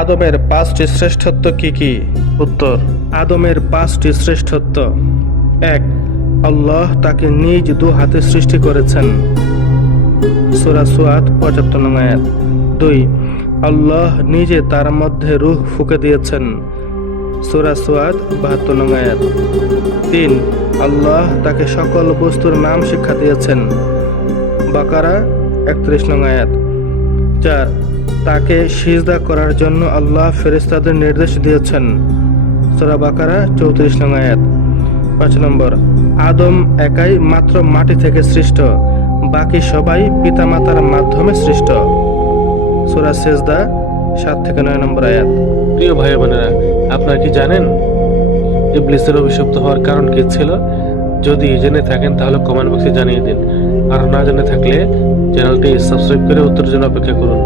আদমের 5টি শ্রেষ্ঠত্ব কি কি? উত্তর, আদমের 5টি শ্রেষ্ঠত্ব: 1. আল্লাহ তাকে নিজ দু হাতে সৃষ্টি করেছেন। সূরা সুয়াদ 75 নং আয়াত। 2. আল্লাহ নিজে তার মধ্যে রূহ ফুঁকে দিয়েছেন। সূরা সুয়াদ 72 নং আয়াত। 3. আল্লাহ তাকে সকল বস্তুর নাম শিক্ষা দিয়েছেন। বাকারা 31 নং আয়াত। 4. তাকে সিজদা করার জন্য আল্লাহ ফেরেশতাদের নির্দেশ দিয়েছেন। সূরা বাকারা 34 নং আয়াত। 5 নম্বর, আদম একাই মাত্র মাটি থেকে সৃষ্ট, বাকি সবাই পিতামাতার মাধ্যমে সৃষ্ট। সূরা সেজদা 7 থেকে 9 নম্বর আয়াত। প্রিয় ভাই বোনেরা, আপনারা কি জানেন ইবলিসের অভিশপ্ত হওয়ার কারণ কি ছিল? যদি জেনে থাকেন তাহলে কমেন্ট বক্সে জানিয়ে দিন, আর না জেনে থাকলে চ্যানেলটি সাবস্ক্রাইব করে উত্তরের জন্য অপেক্ষা করুন।